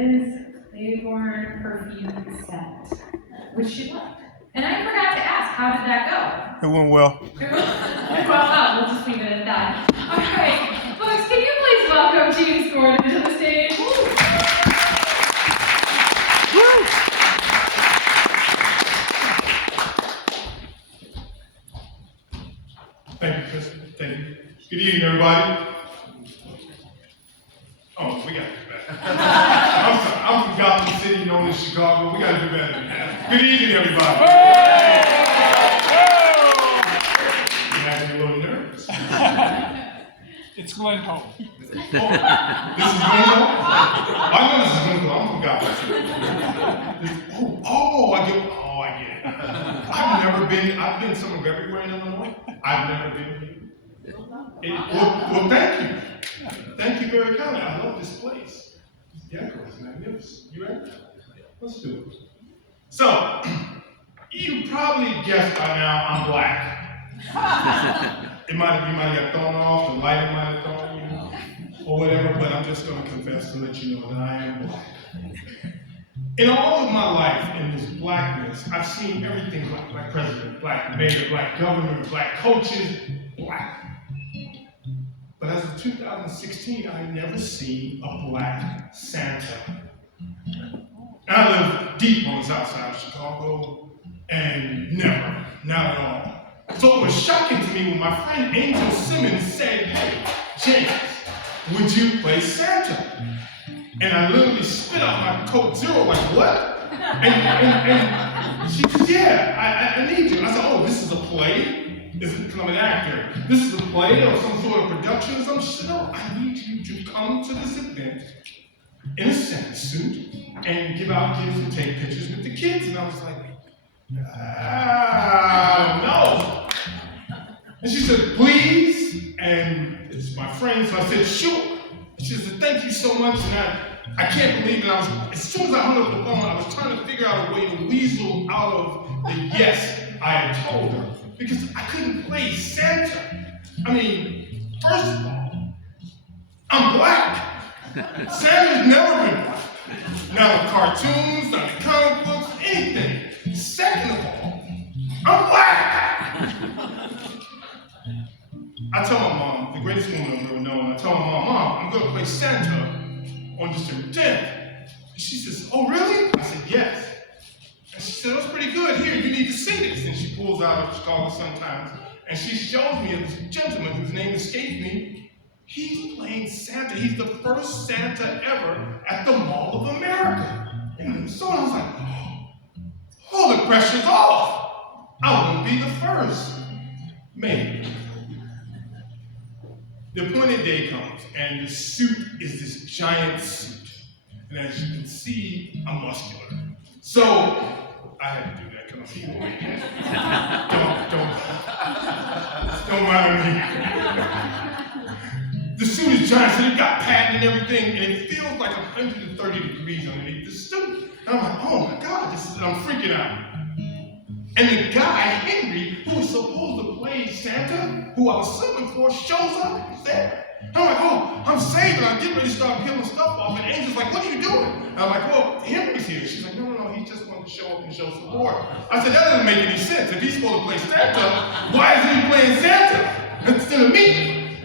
Liz Claiborne perfume scent, which she loved. And I forgot to ask, how did that go? It went well. Well, we'll just leave it at that. All right, folks, can you please welcome James Gordon to the stage? Thank you, Kristen. Thank you. Good evening, everybody. Oh, we got to do better. I'm sorry. I'm from Gotham City, known as Chicago. We got to do better than that. Good evening, everybody. You have me a little nervous. It's Glen Home. Oh, this is Glencoe? I know this is Glencoe. I'm from Gotham City. I get it. I've been some of everywhere in Illinois. I've never been here. Well, thank you. Thank you very kindly. I love this place. This decor is magnificent. You ready? Let's do it. So, you probably guessed by now I'm black. You might have got thrown off, the lighting might have thrown you, or whatever, but I'm just going to confess to let you know that I am black. In all of my life, in this blackness, I've seen everything black. Black president, black mayor, black governor, black coaches, black. But as of 2016, I've never seen a black Santa. And I live deep on the south side of Chicago, and never, not at all. So it was shocking to me when my friend Angel Simmons said, "Hey, James, would you play Santa?" And I literally spit out my Coke Zero, like, what? And she said, "Yeah, I need you." And I said, "Oh, this is a play? Because I'm an actor. This is a play or some sort of production or something?" She said, "No, I need you to come to this event in a Santa suit and give out gifts and take pictures with the kids." And I was like, I don't know. And she said, "Please," and it's my friend, so I said, "Sure." And she said, "Thank you so much." And I can't believe it. As soon as I hung up the phone, I was trying to figure out a way to weasel out of the yes I had told her, because I couldn't play Santa. I mean, first of all, I'm black. Santa's never been black. Not in cartoons, not in comic books, anything. Second of all, I'm black. I tell my mom, the greatest woman I've ever known, I tell my mom, "I'm going to play Santa on December 10th. And she says, "Oh, really?" I said, "Yes." And she said, "That's pretty good. Here, you need to see this." And she pulls out a Chicago Sun-Times, and she shows me a gentleman whose name escapes me. He's playing Santa. He's the first Santa ever at the Mall of America. And so I was like, oh, the pressure's off. I won't be the first. Maybe. The appointed day comes, and the suit is this giant suit. And as you can see, I'm muscular. So, I had to do that because I'm people waiting. Don't mind me. The suit is giant, so it got padding and everything, and it feels like 130 degrees underneath the suit. And I'm like, oh my God, I'm freaking out. And the guy, Henry, who was supposed to play Santa, who I was subbing for, shows up and he's there. And I'm like, oh, I'm saved, and I'm getting ready to start peeling stuff off, and Angel's like, "What are you doing?" And I'm like, "Well, Henry's here." She's like, no, he's just going to show up and show support. I said, that doesn't make any sense. If he's supposed to play Santa, why isn't he playing Santa instead of me?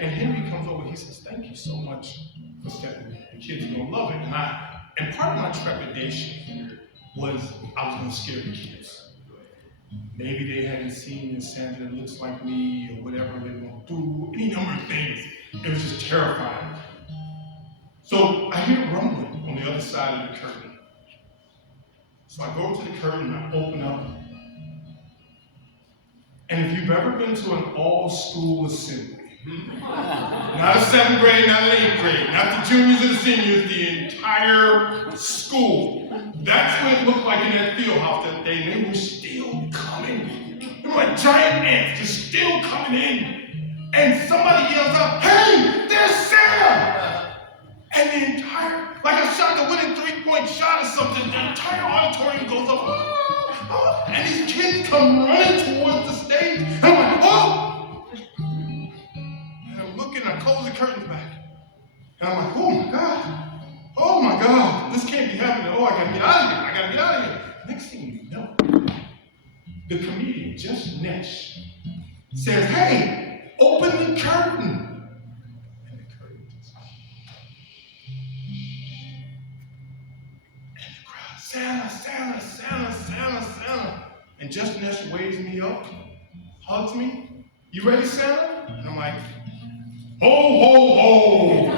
And Henry comes over, he says, "Thank you so much for stepping in. The kids are going to love it." And part of my trepidation was I was going to scare the kids. Maybe they hadn't seen a Santa that looks like me or whatever they want to do, any number of things. It was just terrifying. So I hear rumbling on the other side of the curtain. So I go to the curtain and I open up. And if you've ever been to an all-school assembly, not a 7th grade, not an 8th grade, not the juniors or the seniors, the entire school. That's what it looked like in that field house that day. They were still coming. They were like giant ants, just still coming in. And somebody yells out, "Hey, there's Santa!" And the entire, like I shot the winning 3-point shot or something, the entire auditorium goes up, "Oh, oh," and these kids come running towards the stage. And I'm like, "Oh!" And I'm looking, I close the curtains back. And I'm like, oh my God, this can't be oh, I gotta get out of here. I gotta get out of here. Next thing you know, the comedian, Just Nesh, says, hey, open the curtain. And the curtain just, and the crowd, Santa, Santa, Santa, Santa, Santa. And Just Nesh waves me up, hugs me. You ready, Santa? And I'm like, ho, ho, ho.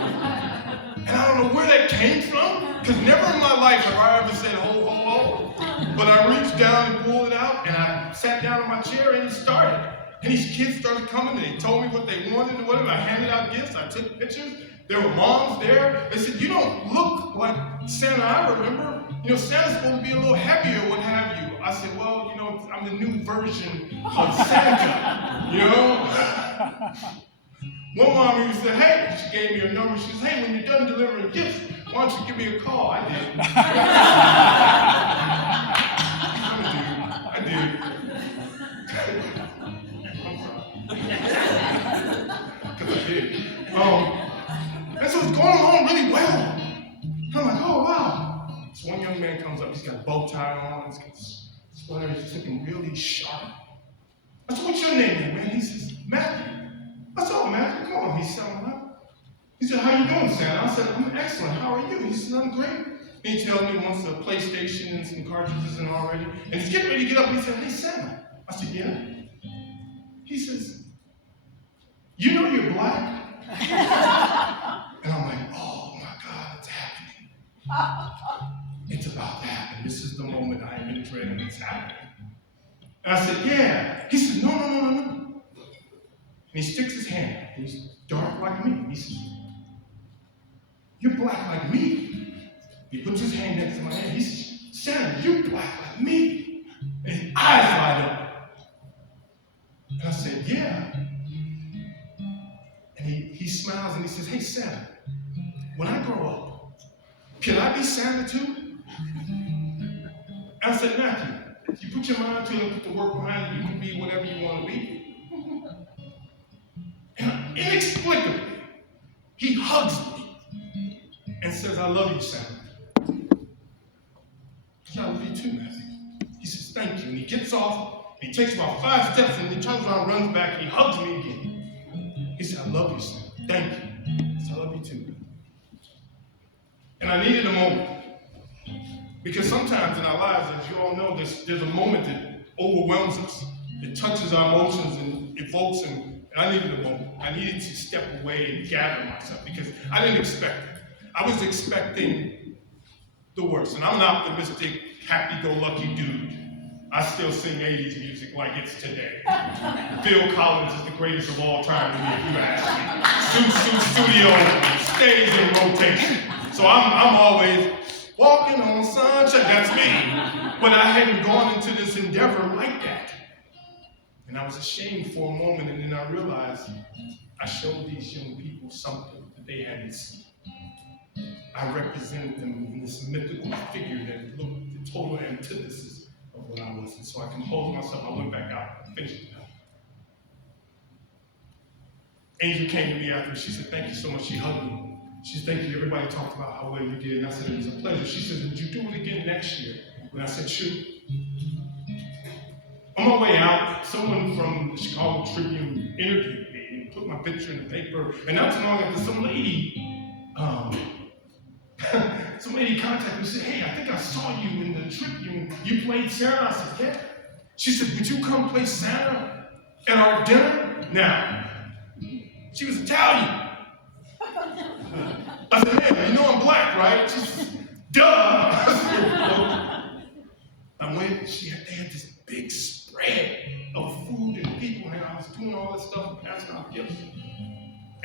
And I don't know where that came from, because never in my life have I ever said ho, ho, ho. But I reached down and pulled it out, and I sat down in my chair, and it started. And these kids started coming, and they told me what they wanted and whatever. I handed out gifts, I took pictures. There were moms there. They said, you don't look like Santa I remember. You know, Santa's supposed to be a little heavier, what have you. I said, well, you know, I'm the new version of Santa, you know? One mom even said, hey, she gave me her number. She said, hey, when you're done delivering gifts, why don't you give me a call? I did. I did. Because I did. And so it's going along really well. I'm like, oh, wow. So one young man comes up, he's got a bow tie on, he's got this sweater, he's looking really sharp. I said, what's your name, man? He says, Matthew. I said, oh, Matthew, come on. He said, he said, how you doing, Santa? I said, I'm excellent. How are you? He said, I'm great. And he tells me he wants a PlayStation and some cartridges and already. And he's getting ready to get up and he said, hey, Santa. I said, yeah. He says, you know you're black? And I'm like, oh my God, it's happening. It's about to happen. This is the moment I am in dread and it's happening. And I said, yeah. He said, no. And he sticks his hand out. He's dark like me. He says, you're black like me. He puts his hand next to my hand. He says, Santa, you're black like me. And his eyes light up. And I said, yeah. And he smiles and he says, hey, Santa, when I grow up, can I be Santa too? And I said, Matthew, if you put your mind to it and put the work behind it, you can be whatever you want to be. And inexplicably, he hugs me and says, I love you, Santa. I love you too, Matthew. He says, thank you. And he gets off, and he takes about 5 steps, and he turns around, runs back, and he hugs me again. He said, I love you, Santa. Thank you. I said, I love you too. And I needed a moment. Because sometimes in our lives, as you all know, there's a moment that overwhelms us. It touches our emotions and evokes and I needed a moment. I needed to step away and gather myself because I didn't expect it. I was expecting the worst. And I'm an optimistic, happy-go-lucky dude. I still sing 80s music like it's today. Phil Collins is the greatest of all time to me, if you ask me. Studio stays in rotation. So I'm always walking on sunshine. That's me. But I hadn't gone into this endeavor like that. And I was ashamed for a moment, and then I realized I showed these young people something that they hadn't seen. I represented them in this mythical figure that looked the total antithesis of what I was. And so I composed myself. I went back out and finished it up. Angel came to me after. She said, thank you so much. She hugged me. She said, thank you. Everybody talked about how well you did. And I said, it was a pleasure. She said, would you do it again next year? And I said, sure. On my way out, someone from the Chicago Tribune interviewed me and put my picture in the paper. And not too long after, some lady contacted me and said, hey, I think I saw you in the Tribune. You played Santa? I said, yeah. She said, would you come play Santa at our dinner? Now, she was Italian. I said, man, you know I'm black, right? She said, duh. I went, they had this big spread of food and people, and I was doing all this stuff and passing out gifts.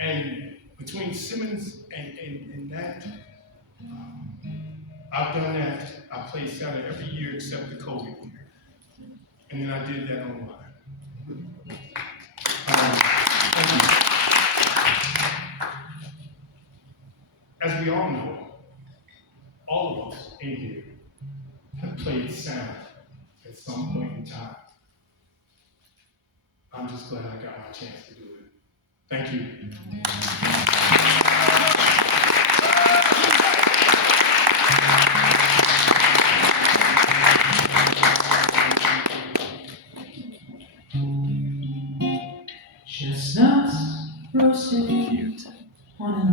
And between Simmons and that, I've done that. I played Santa every year except the COVID year. And then I did that online. Thank you. As we all know, all of us in here have played Santa at some point in time. I'm just glad I got my chance to do it. Thank you. Chestnuts roasting on